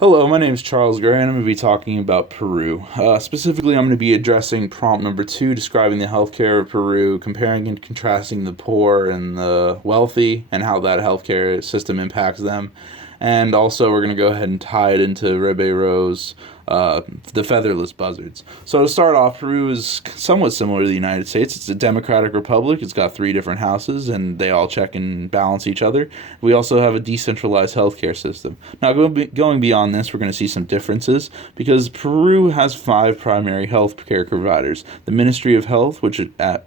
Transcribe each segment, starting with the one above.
Hello, my name is Charles Gray, and I'm going to be talking about Peru. Specifically, I'm going to be addressing prompt number 2, describing the healthcare of Peru, comparing and contrasting the poor and the wealthy, and how that healthcare system impacts them. And also, we're going to go ahead and tie it into Ribeiro's The Featherless Buzzards. So to start off, Peru is somewhat similar to the United States. It's a democratic republic. It's got 3 different houses, and they all check and balance each other. We also have a decentralized healthcare system. Now, going beyond this, we're going to see some differences, because Peru has 5 primary healthcare providers. The Ministry of Health, which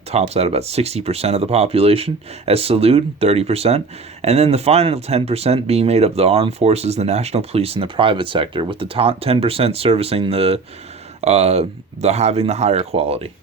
tops at about 60% of the population, as Salud, 30%, and then the final 10% being made up of the armed forces, the national police, and the private sector, with the top 10% servicing the having the higher quality.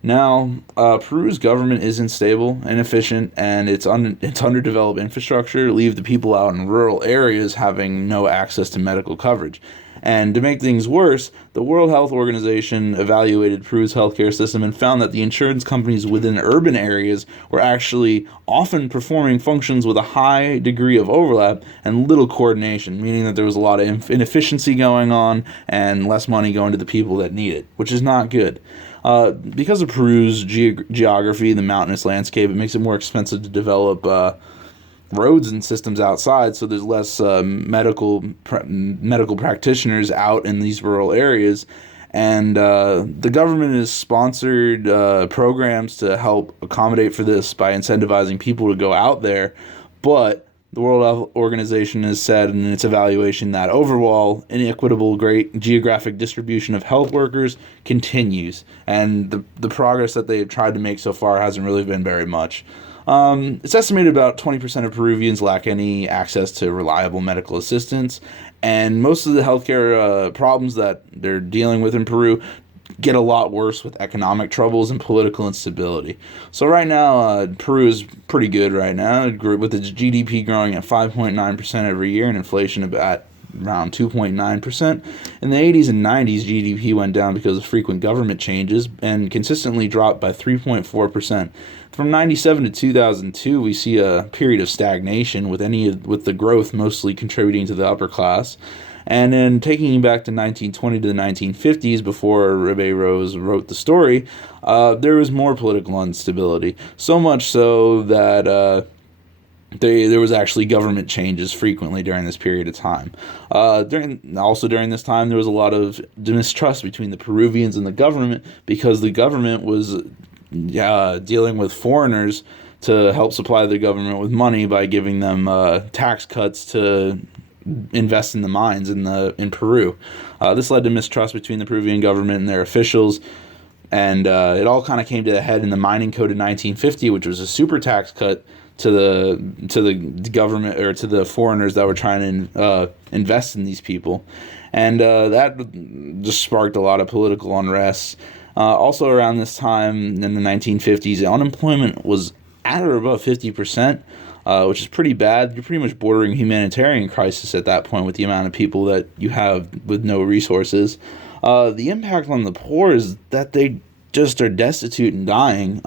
Now, Peru's government isn't stable and efficient, and its underdeveloped infrastructure leave the people out in rural areas having no access to medical coverage. And to make things worse, the World Health Organization evaluated Peru's healthcare system and found that the insurance companies within urban areas were actually often performing functions with a high degree of overlap and little coordination, meaning that there was a lot of inefficiency going on and less money going to the people that need it, which is not good. Because of Peru's geography, the mountainous landscape, it makes it more expensive to develop roads and systems outside, so there's less medical practitioners out in these rural areas, and the government has sponsored programs to help accommodate for this by incentivizing people to go out there, but the World Health Organization has said in its evaluation that overall inequitable great geographic distribution of health workers continues, and the progress that they've tried to make so far hasn't really been very much. It's estimated about 20% of Peruvians lack any access to reliable medical assistance, and most of the healthcare problems that they're dealing with in Peru get a lot worse with economic troubles and political instability. So right now, Peru is pretty good right now, with its GDP growing at 5.9% every year and inflation at around 2.9%. In the 80s and 90s, GDP went down because of frequent government changes and consistently dropped by 3.4%. From 97 to 2002, we see a period of stagnation, with the growth mostly contributing to the upper class. And then taking you back to 1920 to the 1950s, before Ribeiro wrote the story, there was more political instability. So much so that there was actually government changes frequently during this period of time. During this time, there was a lot of mistrust between the Peruvians and the government, because the government was dealing with foreigners to help supply the government with money by giving them tax cuts to invest in the mines in Peru. This led to mistrust between the Peruvian government and their officials, and it all kind of came to a head in the Mining Code of 1950, which was a super tax cut to the government, or to the foreigners that were trying to invest in these people, and that just sparked a lot of political unrest. Also around this time in the 1950s, unemployment was at or above 50%, which is pretty bad. You're pretty much bordering humanitarian crisis at that point with the amount of people that you have with no resources. The impact on the poor is that they just are destitute and dying.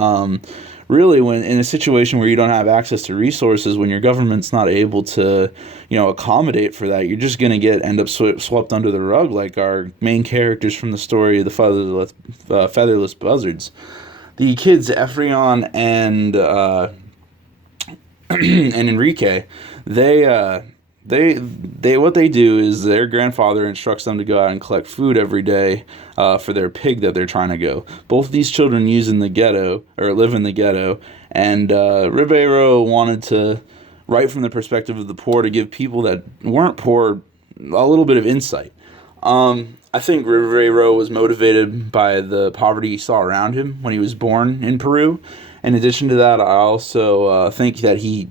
Really, when in a situation where you don't have access to resources, when your government's not able to, accommodate for that, you're just going to end up swept under the rug, like our main characters from the story, the Featherless Buzzards. The kids, Efrion and and Enrique, they what they do is their grandfather instructs them to go out and collect food every day for their pig that they're trying to go. Both of these children live in the ghetto, and Ribeiro wanted to write from the perspective of the poor, to give people that weren't poor a little bit of insight. I think Ribeiro was motivated by the poverty he saw around him when he was born in Peru. In addition to that, I also think that he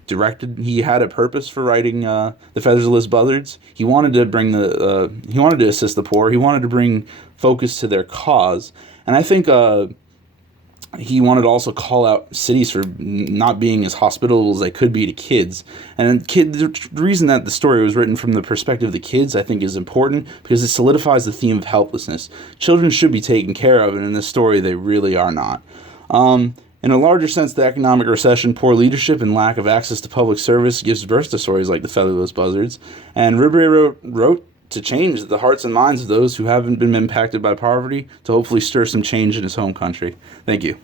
had a purpose for writing The Featherless Buzzards. He wanted to assist the poor. He wanted to bring focus to their cause. And I think he wanted to also call out cities for not being as hospitable as they could be to kids. And the reason that the story was written from the perspective of the kids, I think, is important, because it solidifies the theme of helplessness. Children should be taken care of, and in this story, they really are not. In a larger sense, the economic recession, poor leadership, and lack of access to public service gives birth to stories like The Featherless Buzzards. And Ribeiro wrote to change the hearts and minds of those who haven't been impacted by poverty, to hopefully stir some change in his home country. Thank you.